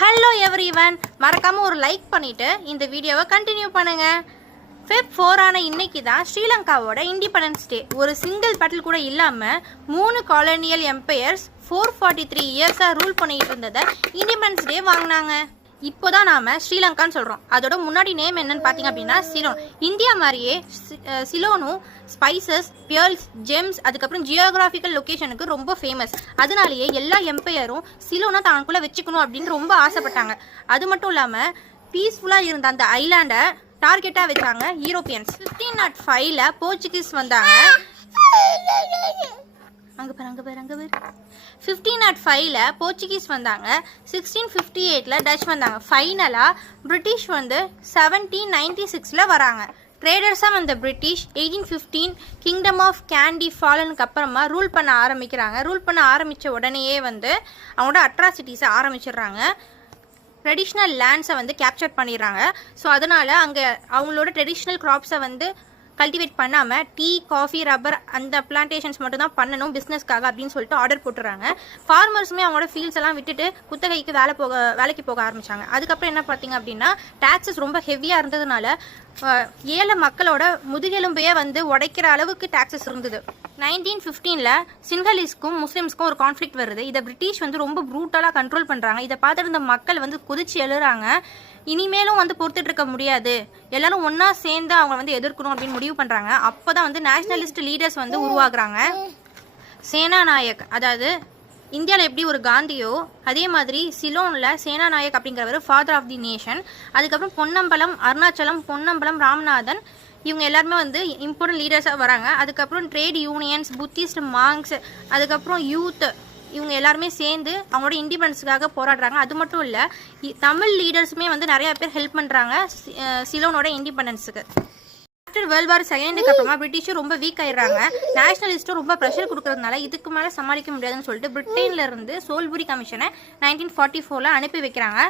Hello everyone, மறக்காம ஒரு like பண்ணிட்டு இந்த வீடியோவை கண்டினியூ பண்ணுங்க. ஃபெப் 4 ஆன இன்னைக்கு தான் ஸ்ரீலங்காவோட இண்டிபெண்டன்ஸ் டே. ஒரு சிங்கிள் பேட்டில் கூட இல்லாமல் 3 காலனியல் எம்பையர்ஸ் 443 இயர்ஸாக ரூல் பண்ணிட்டு இருந்ததை இண்டிபெண்டன்ஸ் டே வாங்கினாங்க. இப்போதான் நாம ஸ்ரீலங்கான்னு சொல்கிறோம். அதோட முன்னாடி நேம் என்னன்னு பார்த்தீங்க அப்படின்னா சிலோன். இந்தியா மாதிரியே சிலோனும் ஸ்பைசஸ், பியர்ல்ஸ், ஜெம்ஸ், அதுக்கப்புறம் ஜியோகிராஃபிக்கல் லொக்கேஷனுக்கு ரொம்ப ஃபேமஸ். அதனாலேயே எல்லா எம்பையரும் சிலோனை தனக்குள்ளே வச்சுக்கணும் அப்படின்னு ரொம்ப ஆசைப்பட்டாங்க. அது மட்டும் இல்லாமல் பீஸ்ஃபுல்லாக இருந்த அந்த ஐலாண்டை டார்கெட்டாக வச்சாங்க யூரோப்பியன்ஸ். 1505 போர்ச்சுகீஸ் வந்தாங்க. அங்கே பேர் 1505 போர்ச்சுகீஸ் வந்தாங்க. 1658 டச் வந்தாங்க. ஃபைனலாக பிரிட்டிஷ் வந்து 1796 வராங்க. ட்ரேடர்ஸாக வந்த பிரிட்டிஷ் 1815 கிங்டம் ஆஃப் கேண்டி ஃபாலனுக்கு அப்புறமா ரூல் பண்ண ஆரம்பிக்கிறாங்க. ரூல் பண்ண ஆரம்பித்த உடனேயே வந்து அவங்களோட அட்ராசிட்டிஸை ஆரம்பிச்சிடுறாங்க. ட்ரெடிஷ்னல் லேண்ட்ஸை வந்து கேப்சர் பண்ணிடுறாங்க. ஸோ அதனால் அங்கே அவங்களோட ட்ரெடிஷ்னல் க்ராப்ஸை வந்து கல்டிவேட் பண்ணாமல் டீ, காஃபி, ரப்பர் அந்த பிளான்டேஷன்ஸ் மட்டும் தான் பண்ணணும் பிஸ்னஸ்க்காக அப்படின்னு சொல்லிட்டு ஆர்டர் போட்டுறாங்க. ஃபார்மர்ஸுமே அவங்களோட ஃபீல்ட்ஸ் எல்லாம் விட்டுட்டு குத்தகைக்கு வேலைக்கு போக ஆரம்பித்தாங்க. அதுக்கப்புறம் என்ன பார்த்தீங்க அப்படின்னா டாக்ஸஸ் ரொம்ப ஹெவியாக இருந்ததுனால ஏழை மக்களோட முதுகெலும்பையே வந்து உடைக்கிற அளவுக்கு டாக்ஸஸ் இருந்தது. 1915 சிங்களீஸ்க்கும் முஸ்லீம்ஸ்க்கும் ஒரு கான்ஃப்ளிக்ட் வருது. இதை பிரிட்டிஷ் வந்து ரொம்ப ப்ரூட்டலாக கண்ட்ரோல் பண்ணுறாங்க. இதை பார்த்துட்டு இந்த மக்கள் வந்து குதிச்சு எழுறாங்க. இனிமேலும் வந்து பொறுத்துட்டு இருக்க முடியாது, எல்லாரும் ஒன்றா சேர்ந்து அவங்க வந்து எதிர்க்கணும் அப்படின்னு முடிவு பண்ணுறாங்க. அப்போ தான் வந்து நேஷ்னலிஸ்ட் லீடர்ஸ் வந்து உருவாக்குறாங்க. சேனாநாயக், அதாவது இந்தியாவில் எப்படி ஒரு காந்தியோ அதே மாதிரி சிலோனில் சேனாநாயக் அப்படிங்கிறவர் ஃபாதர் ஆஃப் தி நேஷன். அதுக்கப்புறம் பொன்னம்பலம், அருணாச்சலம், பொன்னம்பலம், ராமநாதன், இவங்க எல்லாருமே வந்து இம்பார்ட்டன்ட் லீடர்ஸாக வராங்க. அதுக்கப்புறம் ட்ரேட் யூனியன்ஸ், புத்திஸ்ட் மாங்க்ஸ், அதுக்கப்புறம் யூத், இவங்க எல்லாருமே சேர்ந்து அவங்களோட இண்டிபெண்டன்ஸுக்காக போராடுறாங்க. அது மட்டும் இல்லை, தமிழ் லீடர்ஸுமே வந்து நிறையா பேர் ஹெல்ப் பண்ணுறாங்க சிலோனோட இண்டிபெண்டன்ஸுக்கு. ஆஃப்டர் வேர்ல்ட் வார் செகண்டுக்கு அப்புறமா பிரிட்டிஷும் ரொம்ப வீக் ஆயிடுறாங்க. நேஷனலிஸ்ட்டும் ரொம்ப ப்ரெஷர் கொடுக்கறதுனால இதுக்கு மேலே சமாளிக்க முடியாதுன்னு சொல்லிட்டு பிரிட்டன்லேருந்து சோல்புரி கமிஷனை 1944 அனுப்பி வைக்கிறாங்க.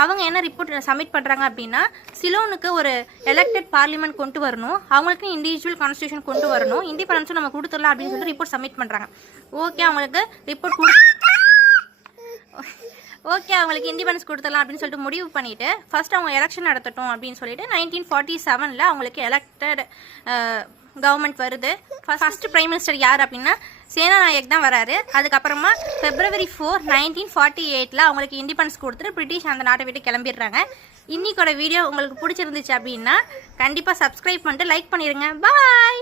அவங்க என்ன ரிப்போர்ட் சப்மிட் பண்ணுறாங்க அப்படின்னா சிலோனுக்கு ஒரு எலெக்டட் பார்லிமெண்ட் கொண்டு வரணும், அவங்களுக்கு இண்டிவிஜுவல் கான்ஸ்டியூஷன் கொண்டு வரணும், இண்டிபெண்டன்ஸும் நம்ம கொடுத்துடலாம் அப்படின்னு சொல்லிட்டு ரிப்போர்ட் சப்மிட் பண்ணுறாங்க. அவங்களுக்கு அவங்களுக்கு இண்டிபெண்டன்ஸ் கொடுத்துடலாம் அப்படின்னு சொல்லிட்டு முடிவு பண்ணிவிட்டு ஃபர்ஸ்ட் அவங்க எலெக்ஷன் நடத்தட்டும் அப்படின்னு சொல்லிட்டு 1947 அவங்களுக்கு எலெக்டட் கவர்மெண்ட் வருது. ஃபர்ஸ்ட் பிரைம் மினிஸ்டர் யார் அப்படின்னா சேனாநாயக் தான் வராரு. அதுக்கப்புறமா February 4, 1948 அவங்களுக்கு இண்டிபெண்டன்ஸ் கொடுத்துட்டு பிரிட்டிஷ் அந்த நாட்டை விட்டு கிளம்பிடுறாங்க. இன்னைக்கோட வீடியோ உங்களுக்கு பிடிச்சிருந்துச்சு அப்படின்னா கண்டிப்பாக சப்ஸ்கிரைப் பண்ணிட்டு லைக் பண்ணிடுங்க. பாய்.